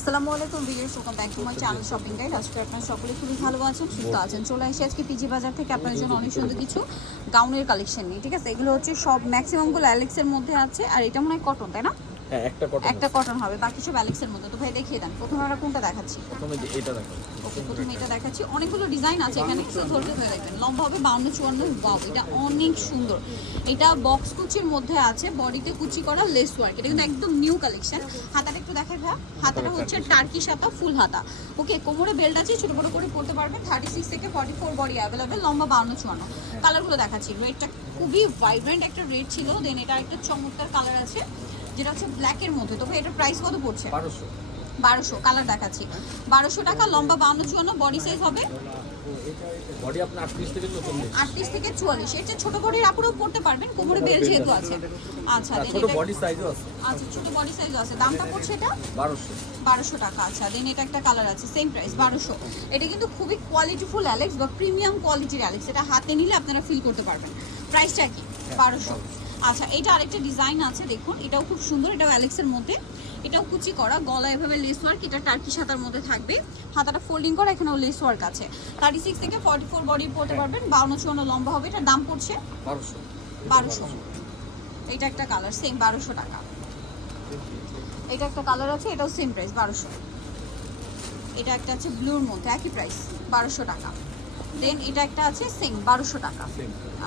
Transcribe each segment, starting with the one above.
আসসালামু আলাইকুম ভিডিওর welcome back to my channel shopping guide আজকে আপনারা সকলে খুবই ভালো আছেন সুস্থ আছেন। চলে আসি আজকে পিজি বাজার থেকে। আপনাদের জন্য অনেক সুন্দর কিছু গাউনের কালেকশন নিয়ে ঠিক আছে? এগুলো হচ্ছে সব ম্যাক্সিমামগুলো অ্যালেক্সের মধ্যে আছে আর এটা মনে হয় কটন তাই না? হ্যাঁ একটা কটন একটা কটন হবে বাকি সব অ্যালেক্সের মধ্যে তো ভাই দেখিয়ে দেন প্রথমে আমরা কোনটা দেখাচ্ছি? প্রথমে এটা দেখো ওকে প্রথমে এটা দেখাচ্ছি। অনেকগুলো ডিজাইন আছে এখানে কিছু ধৈর্য ধরে রাখবেন। লম্বা হবে বাউন্ন চুয়ান্ন বাউ এটা অনেক সুন্দর। এটা বক্স কুচির মধ্যে আছে বডিতে কুচি করা লেস ওয়ার্ক এটা কিন্তু একদম নিউ কালেকশন হাতাটা একটু দেখাই ভাই হাতাটা হচ্ছে টার্কি হাতা ফুল হাতা। ওকে কোমরে বেল্ট আছে ছোট বড় করে পড়তে পারবেন। থার্টি সিক্স থেকে ফর্টি ফোর বডি অ্যাভেলেবেল লম্বা বাউন্ন চুয়ান্ন। কালারগুলো দেখাচ্ছি। রেডটা খুবই ভাইব্রেন্ট একটা রেড ছিল। দেন এটা একটা চমৎকার কালার আছে। যেটা হচ্ছে ব্ল্যাকের মধ্যে তবে এটার প্রাইস কত পড়ছে? বারোশো। বারোশো কালার দেখাচ্ছি। বারোশো টাকা লম্বা বাউন্ন চুয়ান্ন বডি সাইজ হবে? বডি আপনার থেকে চল্লিশ আটত্রিশ থেকে চুয়াল্লিশ। এর যে ছোট বডির আপুরেও পড়তে পারবেন কোমরে বেল যেহেতু আছে। আচ্ছা ছোট বডি সাইজও আছে। আচ্ছা ছোট বডি সাইজ আছে। দামটা পড়ছে এটা? বারোশো। বারোশো টাকা আচ্ছা দেন এটা একটা কালার আছে সেম প্রাইস বারোশো। এটা কিন্তু খুবই কোয়ালিটিফুল অ্যালেক্স বা প্রিমিয়াম কোয়ালিটির অ্যালেক্স এটা হাতে নিলে আপনারা ফিল করতে পারবেন। প্রাইসটা কি? বারোশো। আচ্ছা এটা আরেকটা ডিজাইন আছে দেখুন। এটাও খুব সুন্দর এটাও অ্যালেক্সের মধ্যে। এটাও কুচি করা গলা এভাবে লেস ওয়ার্ক এটা টার্কি সাতার মধ্যে থাকবে। হাতাটা ফোল্ডিং করা এখানেও লেস ওয়ার্ক আছে। থার্টি সিক্স থেকে ফর্টি ফোর বডি পড়তে পারবেন বাউন্ন চুয়ান্ন লম্বা হবে। এটার দাম পড়ছে? বারোশো। বারোশো। এটা একটা কালার সেম বারোশো টাকা। এটা একটা কালার আছে এটাও সেম প্রাইস বারোশো। এটা একটা আছে ব্লুর মধ্যে একই প্রাইস বারোশো টাকা। দেন এটা একটা আছে সেম বারোশো টাকা।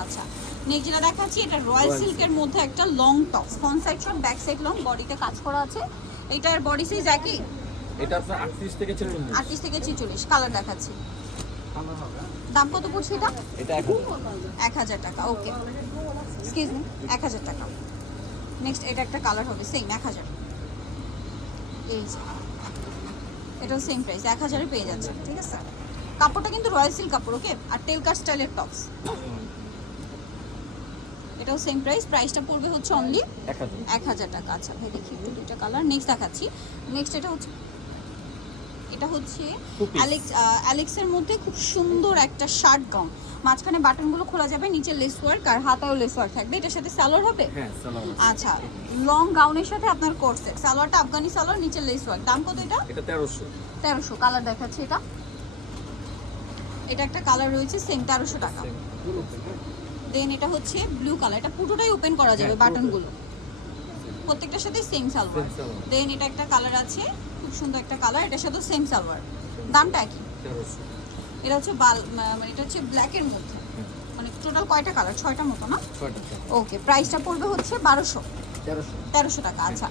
আচ্ছা নেক্সট যেটা দেখাচ্ছি এটা রয়্যাল সিল্কের মধ্যে একটা long top front side short back side long বডিতে কাজ করা আছে। এটার বডি সাইজ একই? এটা আপনার আটত্রিশ থেকে চল্লিশ আটত্রিশ থেকে ছেচল্লিশ কালার দেখাচ্ছি। দাম কত পড়ছে এটা? এটা এক হাজার এক হাজার টাকা ওকে এক্সকিউজ মি এক হাজার টাকা। নেক্সট এটা একটা কালার হবে সেম এক হাজার। এই যে এটাও সেম প্রাইস এক হাজারে পেয়ে যাচ্ছে ঠিক আছে? কাপড়টা কিন্তু রয়্যাল সিল্ক কাপড় ওকে আর টেলকার স্টাইলের টপস এটাও সেম প্রাইস প্রাইসটা পড়বে হচ্ছে অনলি এক হাজার। টাকা। আচ্ছা ভাই দেখি দুইটা কালার নেক্সট দেখাচ্ছি। নেক্সট এটা হচ্ছে এটা হচ্ছে অ্যালেক্স অ্যালেক্সের মধ্যে খুব সুন্দর একটা শার্ট গাউন মাঝখানে বাটনগুলো খোলা যাবে নিচে লেস ওয়ার্ক আর হাতায়ও লেস ওয়ার্ক থাকবে। এটার সাথে সালোয়ার হবে? হ্যাঁ সালাম আচ্ছা লং গাউনের সাথে আপনার কোর্সে সালোয়ারটা আফগানি সালোয়ার নিচে লেস ওয়ার্ক দাম কত এটা? এটা তেরোশো। তেরোশো। কালার দেখাচ্ছে এটা। এটা একটা কালার রয়েছে সেম তেরোশো টাকা। দেন এটা হচ্ছে ব্লু কালার এটা পুরোটাই ওপেন করা যাবে হ্যাঁ, বাটনগুলো প্রত্যেকটার সাথে সেম সালোয়ার দেন এটা একটা কালার আছে খুব সুন্দর একটা কালার এটার সাথে সেম সালোয়ার দামটা কি তেরোশো। এটা হচ্ছে বাল মানে এটা হচ্ছে ব্ল্যাকের মধ্যে। মানে টোটাল কয়টা কালার ছয়টা মতো না? ওকে প্রাইসটা পড়বে হচ্ছে বারোশো। তেরোশো। টাকা আচ্ছা।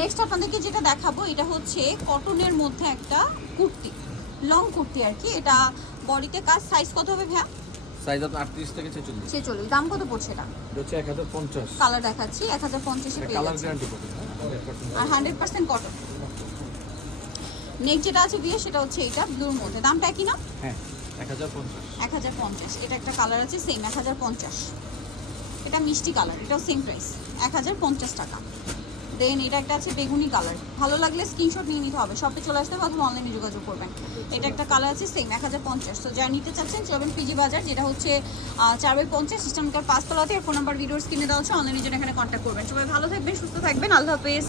নেক্সট আপনাদেরকে যেটা দেখাবো এটা হচ্ছে কটনের মধ্যে একটা কুর্তি। লং কুর্তি আর কি এটা বডিতে কাজ সাইজ কত হবে ভাইয়া? সাইজ আপনার আটত্রিশ থেকে ছেচল্লিশ। ছেচল্লিশ। দাম কত পড়ছে এটা? হচ্ছে এক হাজার পঞ্চাশ। কালার দেখাচ্ছি এক হাজার পঞ্চাশে পেয়ে কালার গ্যারান্টি পাবেন আর হান্ড্রেড পার্সেন্ট কটন নেক্সট যেটা আছে বিয়ে সেটা হচ্ছে এটা ব্লুর মধ্যে। দামটা কি না? হ্যাঁ এক হাজার পঞ্চাশ। এক হাজার পঞ্চাশ। এটা একটা কালার আছে সেম এক হাজার পঞ্চাশ। এটা মিষ্টি কালার এটাও সেম প্রাইস এক হাজার পঞ্চাশ টাকা। দেন, এটা একটা আছে বেগুনি কালার। ভালো লাগলে স্ক্রিনশট নিয়ে নিতে হবে। শপে চলে আসতে হবে অনলাইনে যোগাযোগ করবেন। এটা একটা কালার আছে সেম এক হাজার পঞ্চাশ। তো যা নিতে চাচ্ছেন চলবেন পিজি বাজার যেটা হচ্ছে চার বাই পঞ্চাশ সিস্টেম কার পাঁচতলাতে। ফোন নাম্বার ভিডিওর স্ক্রিনে দেওয়া হচ্ছে অনলাইনে জন্য এখানে কন্ট্যাক্ট করবেন। সবাই ভালো থাকবেন, সুস্থ থাকবেন। আল্লাহ হাফেজ।